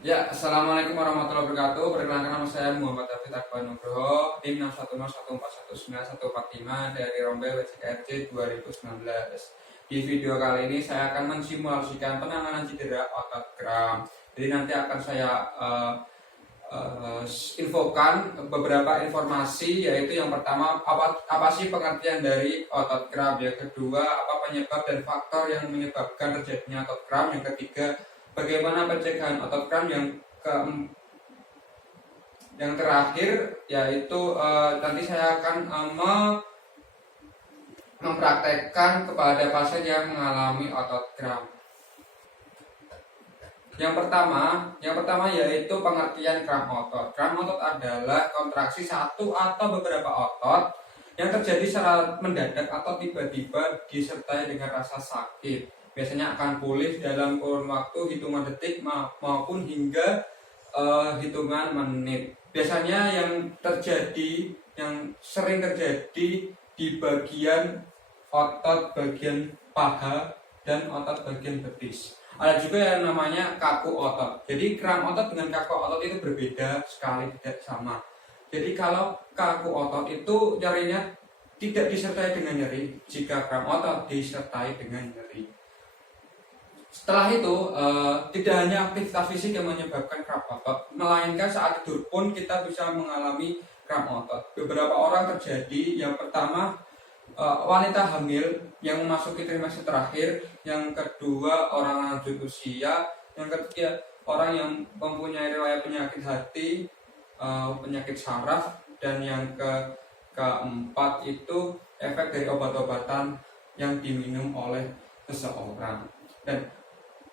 Ya, Assalamualaikum warahmatullahi wabarakatuh. Perkenalkan nama saya Muhammad David Akbar Nugroho, tim 610141945 dari Rombel WCKRC 2019. Di video kali ini saya akan mensimulasikan penanganan cedera otot kram. Jadi nanti akan saya infokan beberapa informasi, yaitu yang pertama apa sih pengertian dari otot kram, yang kedua apa penyebab dan faktor yang menyebabkan terjadinya otot kram, yang ketiga bagaimana pencegahan otot kram, yang terakhir yaitu nanti saya akan mempraktekkan kepada pasien yang mengalami otot kram. Yang pertama yaitu pengertian kram otot. Kram otot adalah kontraksi satu atau beberapa otot yang terjadi secara mendadak atau tiba-tiba disertai dengan rasa sakit. Biasanya akan pulih dalam kurun waktu hitungan detik maupun hingga hitungan menit. Biasanya yang sering terjadi di bagian otot bagian paha dan otot bagian betis. Ada juga yang namanya kaku otot. Jadi kram otot dengan kaku otot itu berbeda sekali, tidak sama. Jadi kalau kaku otot itu nyerinya tidak disertai dengan nyeri, jika kram otot disertai dengan nyeri. Setelah itu tidak hanya aktivitas fisik yang menyebabkan kram otot, melainkan saat tidur pun kita bisa mengalami kram otot. Beberapa orang terjadi. Yang pertama, wanita hamil yang memasuki trimester terakhir, yang kedua orang lanjut usia, yang ketiga orang yang mempunyai riwayat penyakit hati, penyakit saraf, dan yang keempat itu efek dari obat-obatan yang diminum oleh seseorang. Dan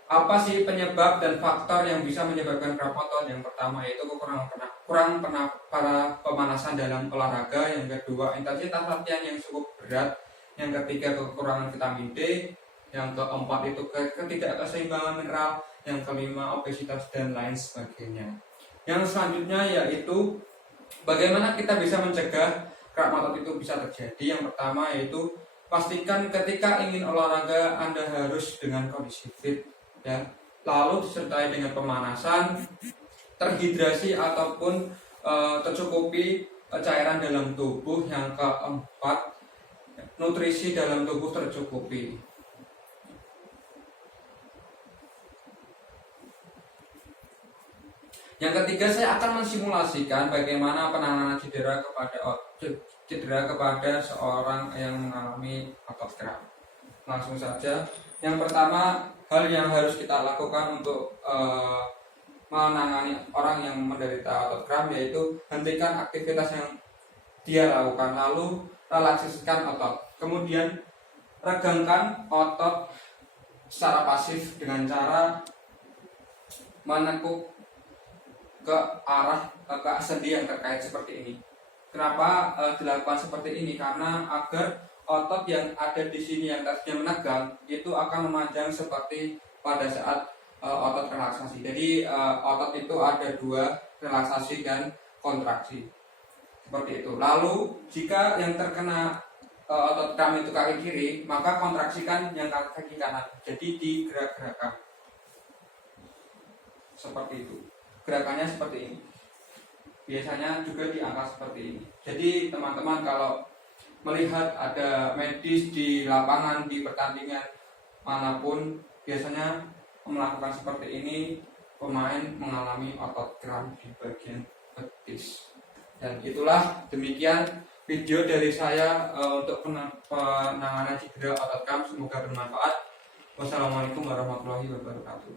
apa sih penyebab dan faktor yang bisa menyebabkan kram otot? Yang pertama yaitu kurang pemanasan dalam olahraga, yang kedua intensitas latihan yang cukup berat, yang ketiga kekurangan vitamin D, yang keempat itu ketidakseimbangan mineral, yang kelima obesitas dan lain sebagainya. Yang selanjutnya yaitu bagaimana kita bisa mencegah kram otot itu bisa terjadi. Yang pertama yaitu pastikan ketika ingin olahraga Anda harus dengan kondisi fit, ya, lalu disertai dengan pemanasan, terhidrasi ataupun tercukupi cairan dalam tubuh. Yang keempat, nutrisi dalam tubuh tercukupi. Yang ketiga, saya akan mensimulasikan bagaimana penanganan cedera kepada seorang yang mengalami otot kram. Langsung saja. Yang pertama, hal yang harus kita lakukan untuk menangani orang yang menderita otot kram yaitu hentikan aktivitas yang dia lakukan, lalu relaksasikan otot. Kemudian regangkan otot secara pasif dengan cara menekuk ke arah ke sendi yang terkait seperti ini. Kenapa dilakukan seperti ini? Karena agar otot yang ada di sini yang tadinya menegang itu akan memanjang seperti pada saat otot relaksasi. Jadi otot itu ada dua, relaksasi dan kontraksi. Seperti itu. Lalu jika yang terkena otot kram itu kaki kiri, maka kontraksikan yang kaki kanan. Jadi digerak-gerakkan. Seperti itu. Gerakannya seperti ini. Biasanya juga diangkat seperti ini. Jadi teman-teman kalau melihat ada medis di lapangan, di pertandingan manapun, biasanya melakukan seperti ini, pemain mengalami otot kram di bagian betis. Dan itulah demikian video dari saya untuk penanganan cedera otot kram. Semoga bermanfaat. Wassalamualaikum warahmatullahi wabarakatuh.